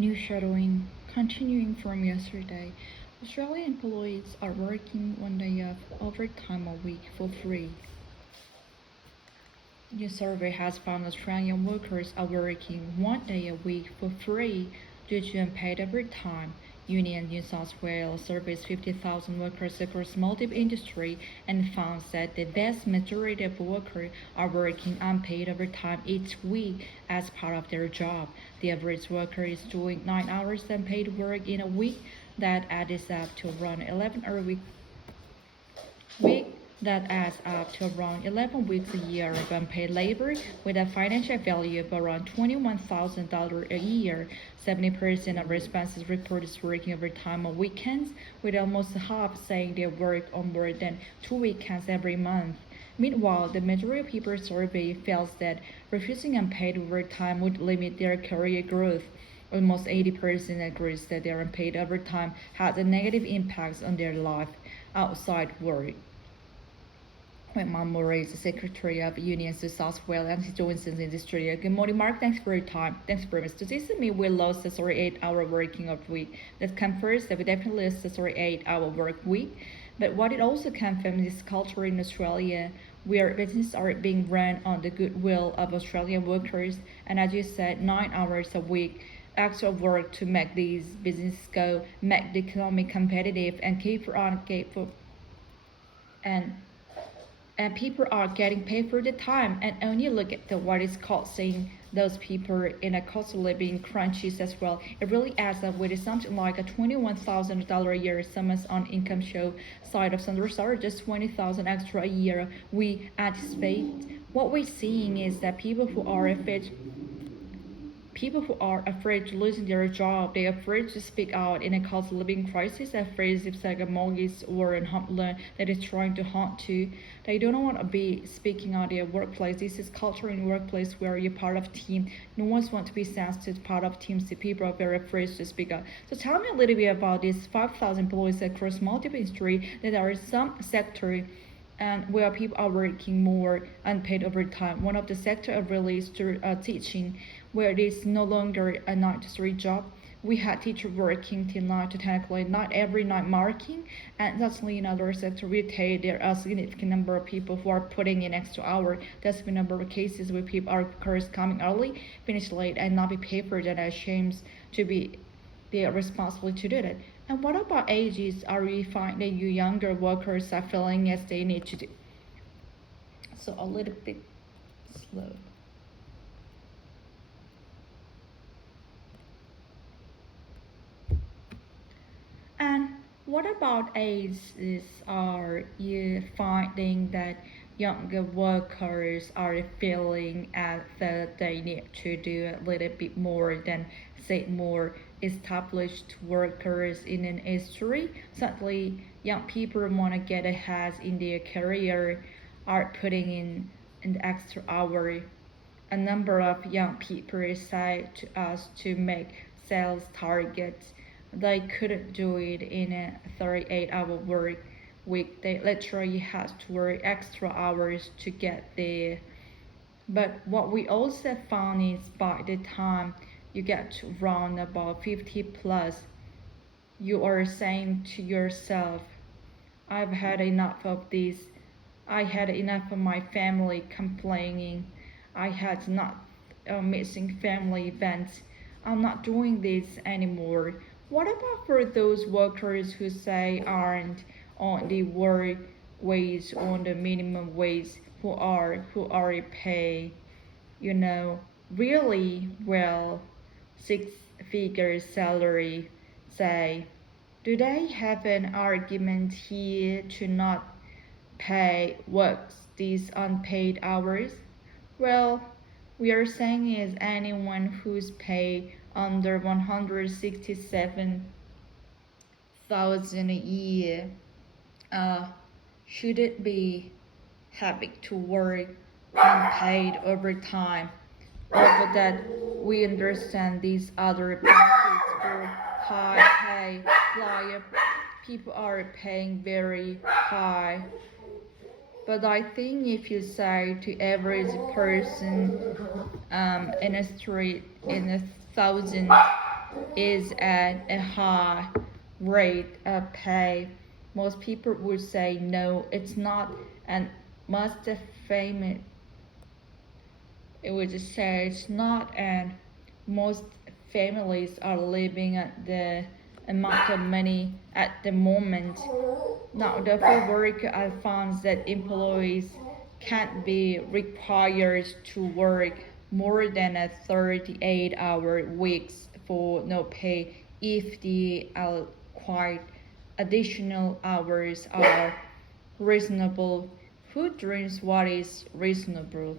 New shadowing. Continuing from yesterday, Australian employees are working 1 day of overtime a week for free. New survey has found Australian workers are working 1 day a week for free due to unpaid overtime. Union New South Wales surveys 50,000 workers across multiple industries and found that the vast majority of workers are working unpaid overtime each week as part of their job. The average worker is doing 9 hours unpaid work in a week. That adds up to around 11 hours around 11 weeks a year of unpaid labor with a financial value of around $21,000 a year. 70% of respondents reported working overtime on weekends, with almost half saying they work on more than 2 weekends every month. Meanwhile, the majority of people surveyed feels that refusing unpaid overtime would limit their career growth. Almost 80% agrees that their unpaid overtime has a negative impact on their life outside work. Mom Murray is the Secretary of Union New South Wales and he's doing since industry. Good morning, Mark. Thanks for your time. Thanks very much. Does this mean we lost the 8-hour working week? That confirms that we definitely lost the 8-hour work week. But what it also confirms is culture in Australia where businesses are being run on the goodwill of Australian workers. And as you said, 9 hours a week extra work to make these businesses go, make the economy competitive and keep on and people are getting paid for the time, and only look at what is causing those people in a cost of living crunches as well. It really adds up with something like a $21,000 a year. Someone's on income show side of some resort, just $20,000 extra a year. We anticipate what we're seeing is that people who are afraid to losing their job, they're afraid to speak out in a cost of living crisis, afraid if like a mortgage or a home loan that is trying to haunt to. They don't want to be speaking out in their workplace. This is culture in workplace where you're part of team. No one wants to be sensitive part of teams. The people are very afraid to speak out. So tell me a little bit about these 5,000 employees across multiple industries. That there are some sector and where people are working more unpaid overtime. One of the sector relates to teaching, where it is no longer a 9 to 3 job. We had teachers working till 9 to 10 o'clock, not every night marking, and certainly in other sector retail, there are a significant number of people who are putting in extra hours. There's been a number of cases where people are coming early, finish late, and not be paid for that, ashamed to be they are responsible to do that. And what about ages? Are we finding you younger workers are feeling as they need to do? So a little bit slow. And what about ages? Are you finding that younger workers are feeling as that they need to do a little bit more than say more established workers in an industry? Certainly, young people want to get ahead in their career, are putting in an extra hour. A number of young people say to us to make sales targets. They couldn't do it in a 38-hour work week. They literally had to work extra hours to get there. But what we also found is by the time you get to around about 50 plus, you are saying to yourself, I've had enough of this. I had enough of my family complaining. I had not missing family events. I'm not doing this anymore. What about for those workers who say aren't on the work wage, on the minimum wage, who are paid, really well, 6-figure salary? Say, do they have an argument here to not pay works these unpaid hours? Well, we are saying is anyone who's paid under 167,000 a year shouldn't be having to work unpaid overtime. Over that, we understand these other benefits for high pay, like people are paying very high. But I think if you say to average person in a street in 1,000 is at a high rate of pay, most people would say no, it's not, and most famous it would just say it's not, and most families are living at the amount of money at the moment. Now, the work I found that employees can't be required to work more than a 38-hour weeks for no pay if the required additional hours are reasonable. Who dreams what is reasonable?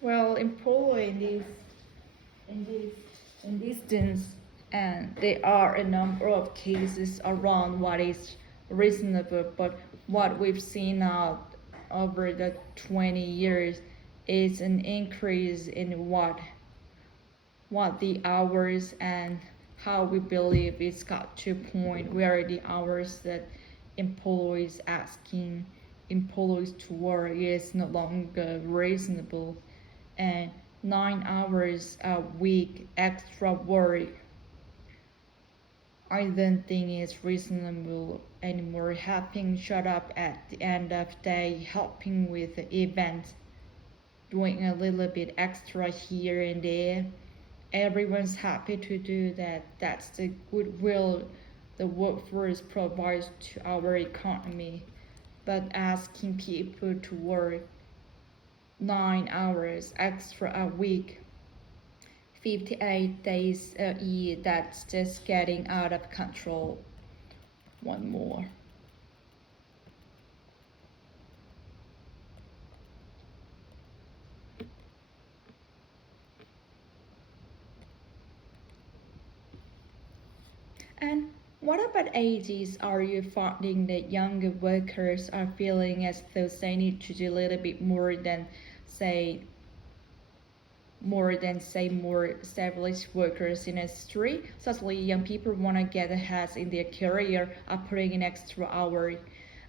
Well, employee in this instance, and there are a number of cases around what is reasonable, but what we've seen out over the 20 years is an increase in what the hours and how we believe it's got to a point where the hours that employees asking employees to work is no longer reasonable, and 9 hours a week extra work I don't think it's reasonable anymore. Helping shut up at the end of the day, helping with the event, doing a little bit extra here and there. Everyone's happy to do that. That's the goodwill the workforce provides to our economy. But asking people to work 9 hours extra a week, 58 days a year, that's just getting out of control. One more. And what about ages? Are you finding that younger workers are feeling as though they need to do a little bit more than say more established workers in industry? Suddenly young people want to get ahead in their career, are putting in extra hours.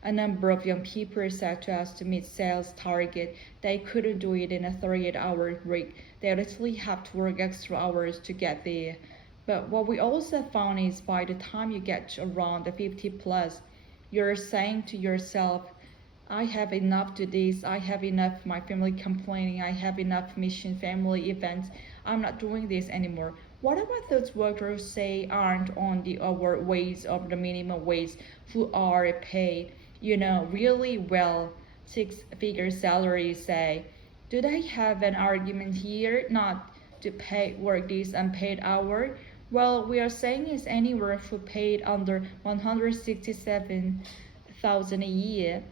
A number of young people said to us to meet sales target, they couldn't do it in a 38-hour week. They literally have to work extra hours to get there. But what we also found is by the time you get to around the 50 plus, you're saying to yourself, I have enough to this, I have enough my family complaining, I have enough mission family events, I'm not doing this anymore. What about those workers say aren't on the over wage of the minimum wage, who are paid, really well, six-figure salaries, say, do they have an argument here not to pay work this unpaid hour? Well, we are saying is anywhere who paid under 167,000 a year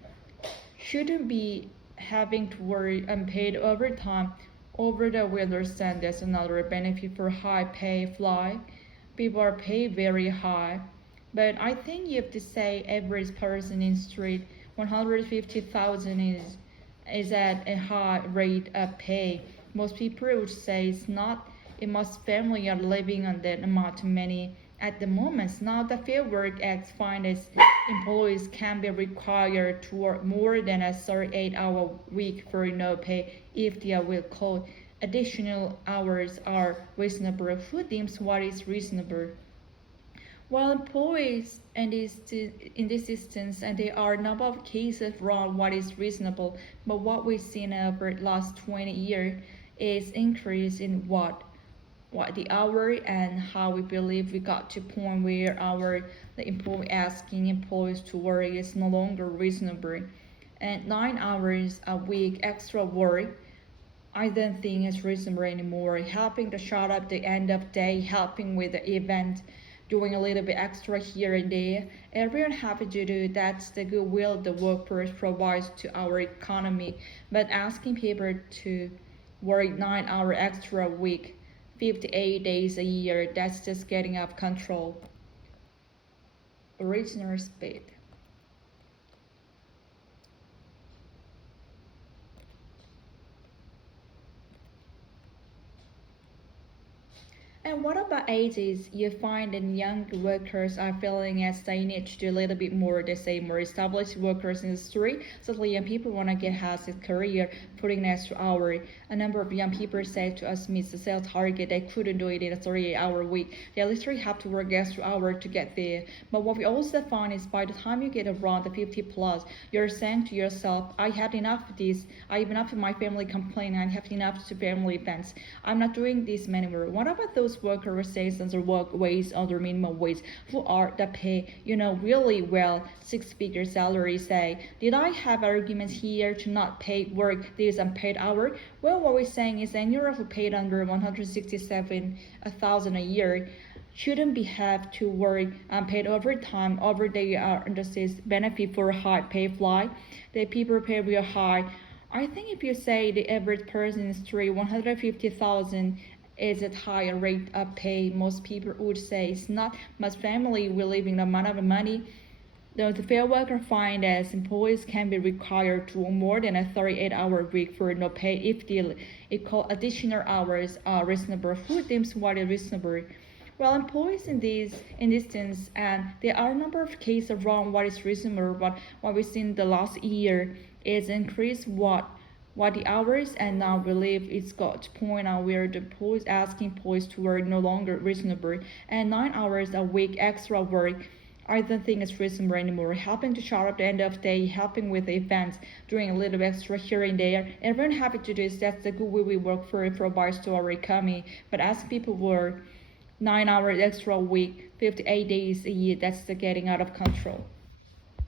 shouldn't be having to worry unpaid overtime. Over the we understand there's another benefit for high pay fly. People are paid very high. But I think you have to say average person in street 150,000 is at a high rate of pay. Most people would say it's not. Most families are living on that amount of money at the moment. Now the Fair Work Act finds employees can be required to work more than a 38-hour week for no pay if they will call additional hours are reasonable. Who deems what is reasonable? While employees in this instance, and there are a number of cases around what is reasonable, but what we've seen over the last 20 years is increase in what the hour and how we believe we got to point where the employee asking employees to work is no longer reasonable. And 9 hours a week extra work I don't think it's reasonable anymore. Helping to shut up the end of day, helping with the event, doing a little bit extra here and there. Everyone happy to do that's the goodwill the workforce provides to our economy. But asking people to work 9 hour extra a week, 58 days a year, that's just getting out of control. Original speed. And what about ages? You find that young workers are feeling as they need to do a little bit more, they say more established workers in the industry. Suddenly young people want to get ahead in career, putting an extra hour. A number of young people say to us meet the sales target, they couldn't do it in a 38-hour week. They literally have to work extra hour to get there. But what we also find is by the time you get around the 50 plus, you're saying to yourself, I had enough of this, I have enough of my family complaining, I have enough to family events. I'm not doing this anymore. What about those workers stays under work wage under minimum wage who are the pay really well 6-figure salary say, did I have arguments here to not pay work these unpaid hour? Well, what we're saying is anyone who paid under 167,000 a year shouldn't be have to work unpaid overtime over they are under this benefit for a high pay fly. The people pay real high. I think if you say the average person in the street 150,000 is at higher rate of pay, most people would say it's not much family will live in the amount of money. Though the fair worker find as employees can be required to work more than a 38-hour week for no pay if the equal additional hours are reasonable. Who deems what is reasonable? Well, employees in this instance, and there are a number of cases around what is reasonable, but what we've seen the last year is increase what the hours, and now we believe it's got to point out where the employees asking employees to work no longer reasonable, and 9 hours a week extra work I don't think it's reasonable anymore. Helping to chart up the end of the day, helping with the events, doing a little extra here and there. Everyone happy to do this. That's the good way we work for it, provides to our economy. But as people work 9 hours extra a week, 58 days a year, that's the getting out of control.